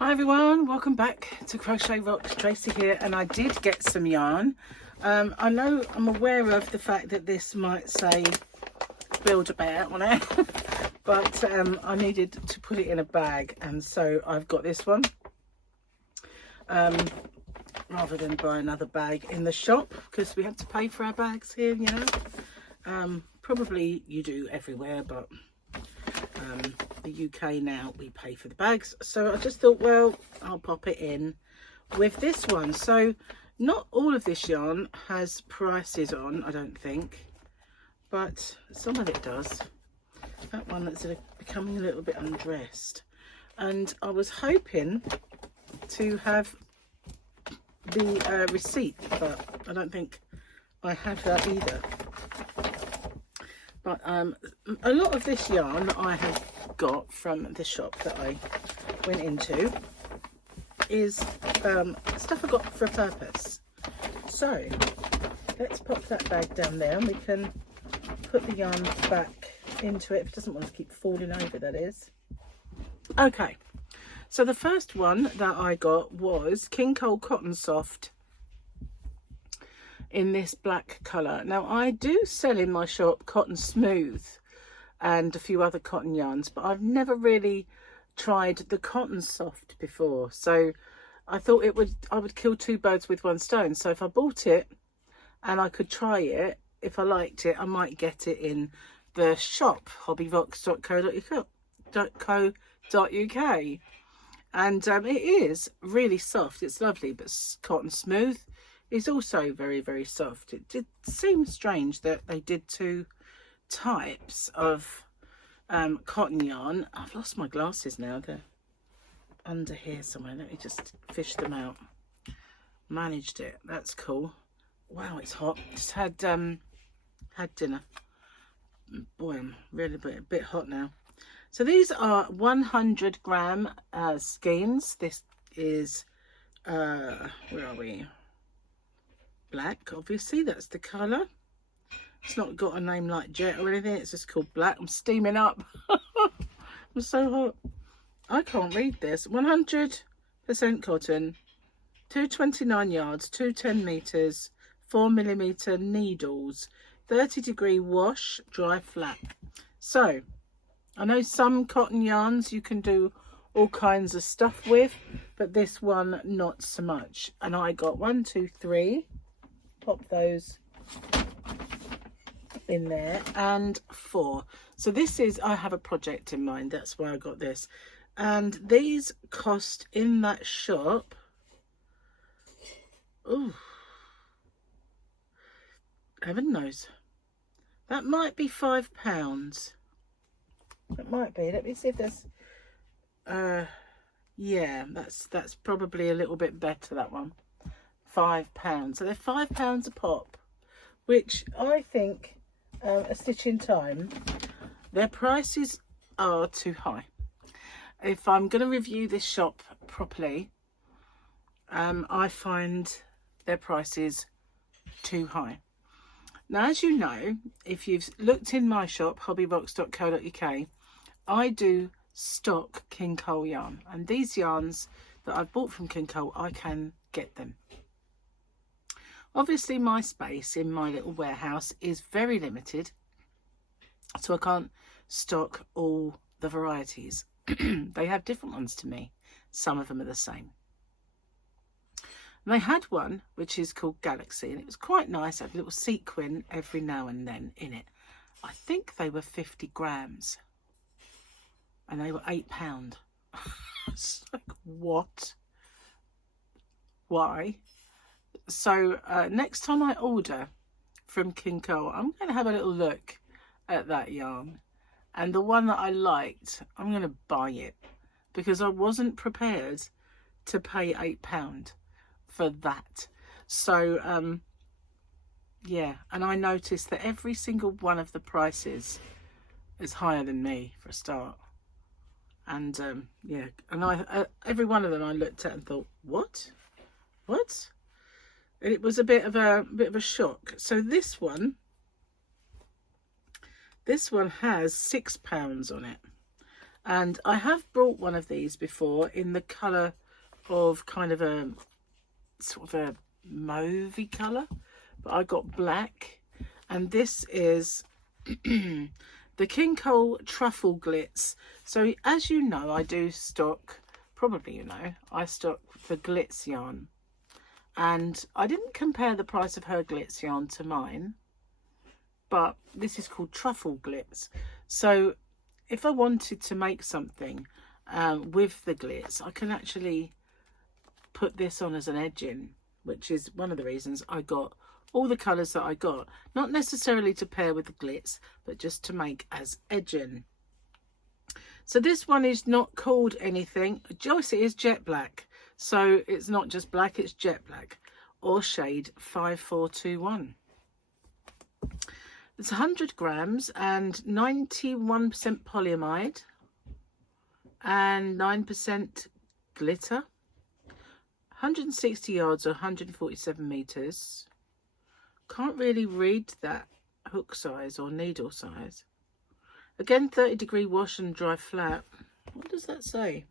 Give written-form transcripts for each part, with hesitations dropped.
Hi everyone, welcome back to Crochet Rocks. Tracy here, and I did get some yarn. I know I'm aware of the fact that this might say Build a Bear on it, but I needed to put it in a bag, and so I've got this one. Rather than buy another bag in the shop, because we have to pay for our bags here, you know. Probably you do everywhere, but the UK now we pay for the bags, so I just thought, well, I'll pop it in with this one. So not all of this yarn has prices on, I don't think, but some of it does. That one that's becoming a little bit undressed, and I was hoping to have the receipt, but I don't think I have that either. But a lot of this yarn I have got from the shop that I went into is stuff I got for a purpose. So let's pop that bag down there, and we can put the yarn back into it if it doesn't want to keep falling over, that is. Okay, so the first one that I got was King Cole Cotton Soft in this black colour. Now I do sell in my shop Cotton Smooth and a few other cotton yarns, but I've never really tried the Cotton Soft before, so I thought I would kill two birds with one stone. So if I bought it and I could try it, if I liked it, I might get it in the shop, hobbyrocks.co.uk, and it is really soft. It's lovely, but Cotton Smooth is also very, very soft. It did seem strange that they did two types of cotton yarn. I've lost my glasses now. They're under here somewhere. Let me just fish them out. Managed it. That's cool. Wow, it's hot. Just had dinner. Boy, I'm really a bit hot now. So these are 100 gram skeins. This is where are we? Black, obviously, that's the colour. It's not got a name like Jet or anything, it's just called black. I'm steaming up. I'm so hot. I can't read this. 100% cotton, 229 yards, 210 metres, 4mm needles, 30-degree wash, dry flat. So I know some cotton yarns you can do all kinds of stuff with, but this one not so much. And I got 1, 2, 3. Pop those in there, and 4. So this is, I have a project in mind, that's why I got this. And these cost in that shop, oh, heaven knows, that might be £5. That might be. Let me see if there's yeah, that's probably a little bit better, that one. £5. So they're £5 a pop, which I think a stitch in time, their prices are too high. If I'm going to review this shop properly, I find their prices too high. Now, as you know, if you've looked in my shop, hobbyrocks.co.uk, I do stock King Cole yarn, and these yarns that I've bought from King Cole, I can get them. Obviously my space in my little warehouse is very limited, so I can't stock all the varieties. They have different ones to me. Some of them are the same. And they had one which is called Galaxy, and it was quite nice. It had a little sequin every now and then in it. I think they were 50 grams and they were £8. It's like, what? Why? So next time I order from King Cole, I'm going to have a little look at that yarn, and the one that I liked, I'm going to buy it, because I wasn't prepared to pay £8 for that. So yeah, and I noticed that every single one of the prices is higher than me for a start, and yeah, and every one of them I looked at and thought, what? And it was a bit of a shock. So this one has £6 on it, And I have brought one of these before in the colour of kind of a sort of a mauvey colour, but I got black, and this is the King Cole Truffle Glitz. So as you know, I do stock, probably you know, I stock the Glitz yarn, and I didn't compare the price of her Glitz yarn to mine, but this is called Truffle Glitz. So if I wanted to make something with the Glitz, I can actually put this on as an edging, which is one of the reasons I got all the colours that I got. Not necessarily to pair with the Glitz, but just to make as edging. So this one is not called anything. Joyce, it is jet black. So it's not just black, it's jet black, or shade 5421. It's 100 grams and 91% polyamide and 9% glitter. 160 yards or 147 meters. Can't really read that hook size or needle size. Again, 30-degree wash and dry flat. What does that say?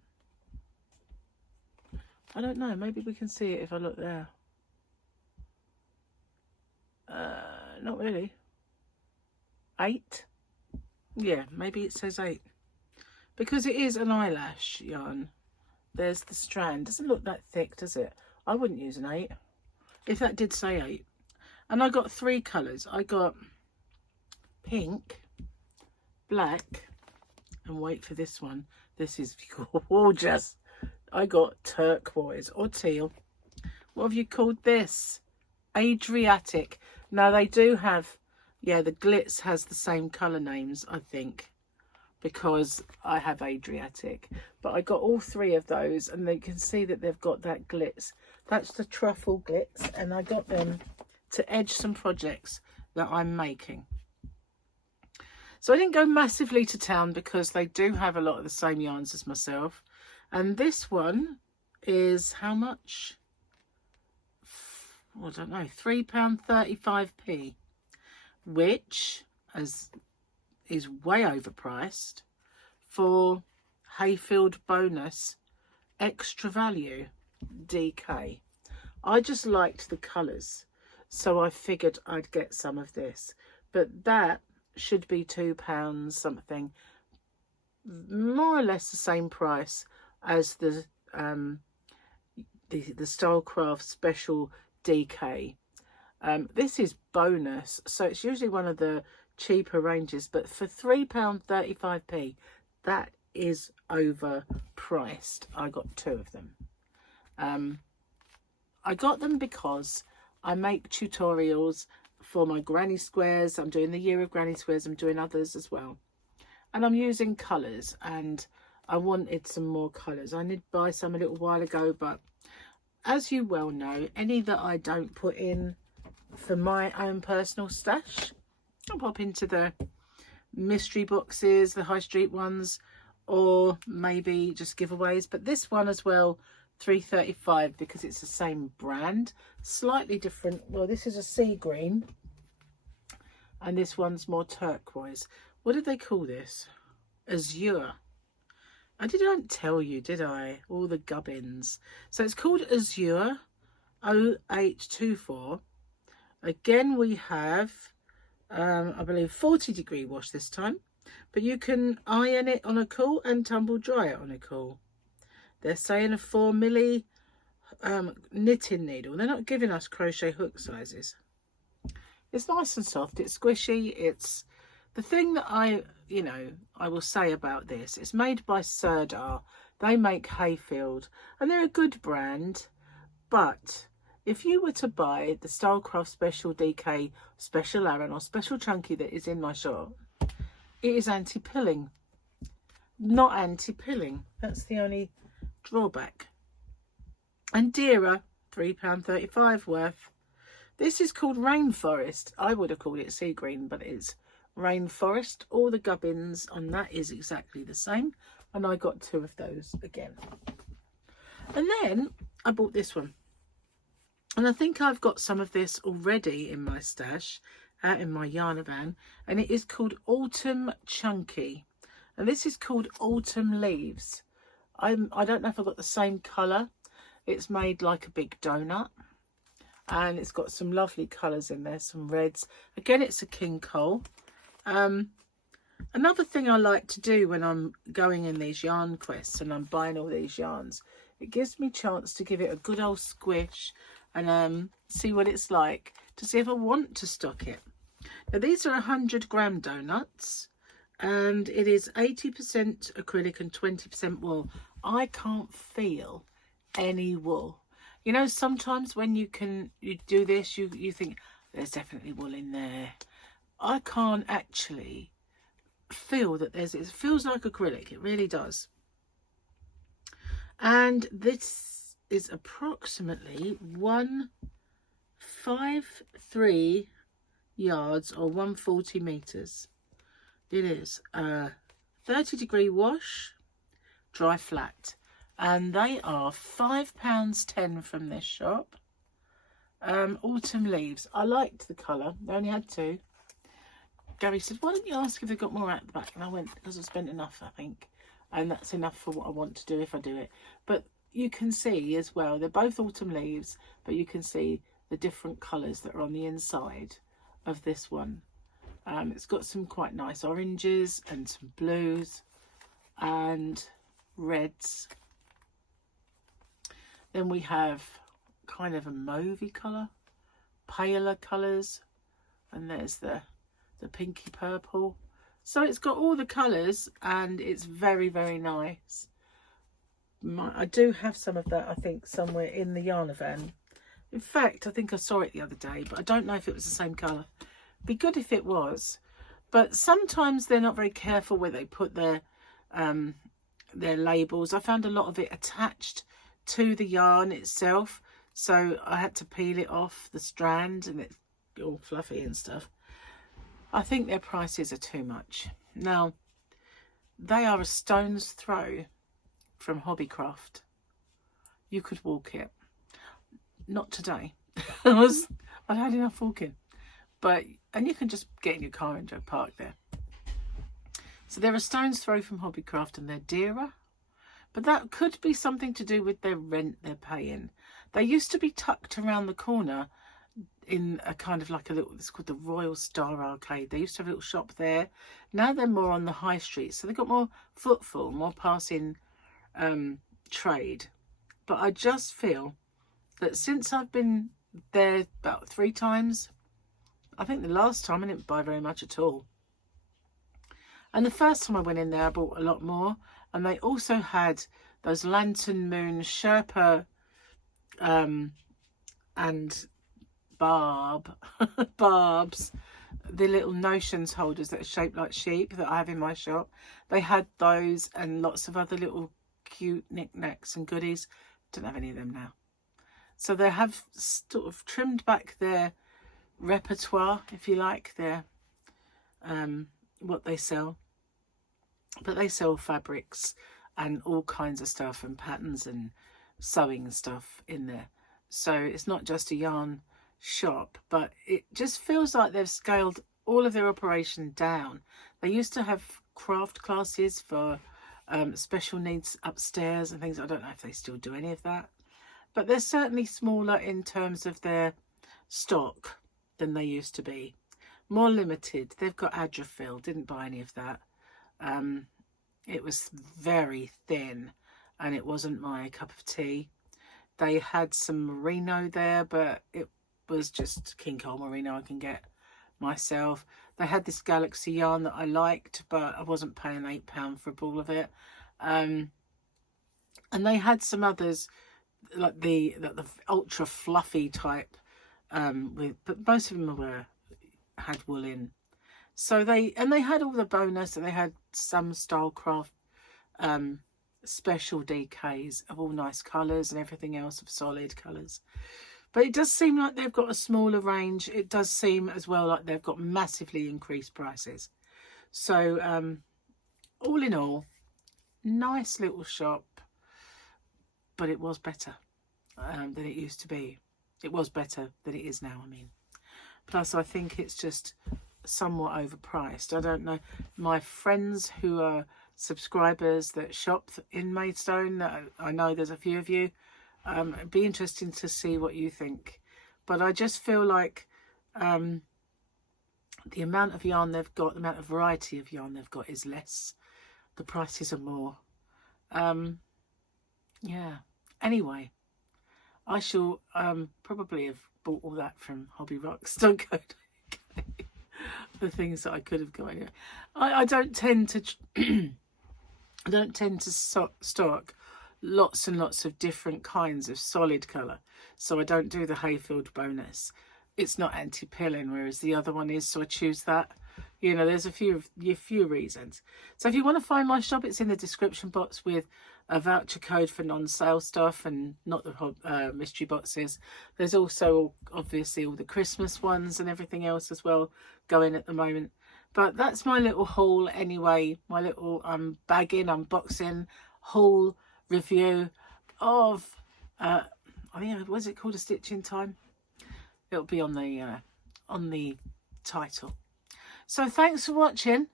I don't know. Maybe we can see it if I look there. Not really. 8? Yeah, maybe it says 8. Because it is an eyelash yarn. There's the strand. Doesn't look that thick, does it? I wouldn't use an 8. If that did say 8. And I got 3 colours. I got pink, black, and wait for this one. This is gorgeous. I got turquoise or teal. What have you called this? Adriatic. Now they do have, yeah, the Glitz has the same colour names, I think, because I have Adriatic. But I got all 3 of those, and you can see that they've got that Glitz. That's the Truffle Glitz, and I got them to edge some projects that I'm making. So I didn't go massively to town because they do have a lot of the same yarns as myself. And this one is how much? I don't know, £3.35p, which is way overpriced for Hayfield Bonus Extra Value DK. I just liked the colours, so I figured I'd get some of this. But that should be £2 something, more or less the same price as the Stylecraft Special DK. This is bonus, so it's usually one of the cheaper ranges, but for £3.35p, that is overpriced. I got 2 of them. I got them because I make tutorials for my granny squares. I'm doing the year of granny squares. I'm doing others as well, and I'm using colours, and I wanted some more colours. I did buy some a little while ago, but as you well know, any that I don't put in for my own personal stash, I'll pop into the mystery boxes, the high street ones, or maybe just giveaways. But this one as well, £3.35, because it's the same brand, slightly different. Well, this is a sea green and this one's more turquoise. What did they call this? Azure. I didn't tell you, did I? All the gubbins. So it's called Azure 0824. Again, we have I believe 40-degree wash this time, but you can iron it on a cool and tumble dry it on a cool. They're saying a 4mm knitting needle. They're not giving us crochet hook sizes. It's nice and soft. It's squishy. It's the thing that I will say about this. It's made by Sirdar. They make Hayfield, and they're a good brand. But if you were to buy the Stylecraft Special DK, Special Aran, or Special Chunky that is in my shop, it is anti-pilling. Not anti-pilling. That's the only drawback. And dearer, £3.35 worth. This is called Rainforest. I would have called it sea green, but it's Rainforest. All the gubbins on that is exactly the same, and I got 2 of those again. And then I bought this one, and I think I've got some of this already in my stash, out in my yarn van, and it is called Autumn Chunky. And this is called Autumn Leaves. I don't know if I've got the same colour. It's made like a big donut. And it's got some lovely colours in there, some reds. Again, it's a king coal. Another thing I like to do when I'm going in these yarn quests and I'm buying all these yarns, it gives me a chance to give it a good old squish and see what it's like, to see if I want to stock it. Now, these are 100-gram donuts, and it is 80% acrylic and 20% wool. I can't feel any wool. You know, sometimes when you do this, you think there's definitely wool in there. I can't actually feel that it feels like acrylic. It really does. And this is approximately 153 yards or 140 meters. It is a 30-degree wash, dry flat, and they are £5.10 from this shop. Autumn Leaves. I liked the colour. They only had 2. Gary said, why don't you ask if they've got more at the back? And I went, because I've spent enough, I think. And that's enough for what I want to do if I do it. But you can see as well, they're both Autumn Leaves, but you can see the different colours that are on the inside of this one. It's got some quite nice oranges and some blues and reds. Then we have kind of a mauvey colour, paler colours, and there's the pinky purple. So it's got all the colours and it's very, very nice. I do have some of that, I think, somewhere in the yarn van. In fact, I think I saw it the other day, but I don't know if it was the same colour. Be good if it was. But sometimes they're not very careful where they put their labels. I found a lot of it attached to the yarn itself, so I had to peel it off the strand, and it's all fluffy and stuff. I think their prices are too much. Now, they are a stone's throw from Hobbycraft. You could walk it. Not today. I'd had enough walking. And you can just get in your car and go park there. So they're a stone's throw from Hobbycraft, and they're dearer. But that could be something to do with their rent they're paying. They used to be tucked around the corner in a kind of like a little, it's called the Royal Star Arcade. They used to have a little shop there. Now they're more on the high street, so they've got more footfall, more passing trade. But I just feel that since I've been there about 3 times, I think the last time I didn't buy very much at all. And the first time I went in there, I bought a lot more. And they also had those Lantern Moon Sherpa and Barbs, the little notions holders that are shaped like sheep that I have in my shop. They had those and lots of other little cute knickknacks and goodies. Don't have any of them now. So they have sort of trimmed back their repertoire, if you like, their what they sell. But they sell fabrics and all kinds of stuff and patterns and sewing stuff in there. So it's not just a yarn shop, but it just feels like they've scaled all of their operation down. They used to have craft classes for special needs upstairs and things. I don't know if they still do any of that, but they're certainly smaller in terms of their stock than they used to be. More limited. They've got Adrofill. Didn't buy any of that. It was very thin and it wasn't my cup of tea. They had some merino there, but it was just king coal merino I can get myself. They had this Galaxy yarn that I liked, but I wasn't paying £8 for a ball of it. And they had some others like the ultra fluffy type, but most of them had wool in. So they had all the bonus, and they had some Stylecraft special DKs of all nice colours and everything else of solid colours. But it does seem like they've got a smaller range. It does seem as well like they've got massively increased prices. So all in all, nice little shop, but it was better than it used to be. It was better than it is now, I mean. Plus, I think it's just somewhat overpriced. I don't know. My friends who are subscribers that shop in Maidstone. I know there's a few of you. It'd be interesting to see what you think. But I just feel like the amount of yarn they've got, the amount of variety of yarn they've got is less. The prices are more. Yeah. Anyway, I shall probably have bought all that from Hobby Rocks. Don't go the things that I could have got anyway. I don't tend to I don't tend to stock lots and lots of different kinds of solid colour, so I don't do the Hayfield bonus. It's not anti-pilling, whereas the other one is, so I choose that. You know, there's a few reasons. So if you want to find my shop, it's in the description box with a voucher code for non-sale stuff and not the mystery boxes. There's also obviously all the Christmas ones and everything else as well going at the moment. But that's my little haul anyway, my little unboxing haul review of I think, was it called A Stitch in Time? It'll be on the title. So thanks for watching.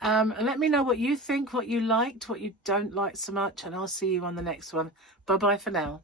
And let me know what you think, what you liked, what you don't like so much, and I'll see you on the next one. Bye bye for now.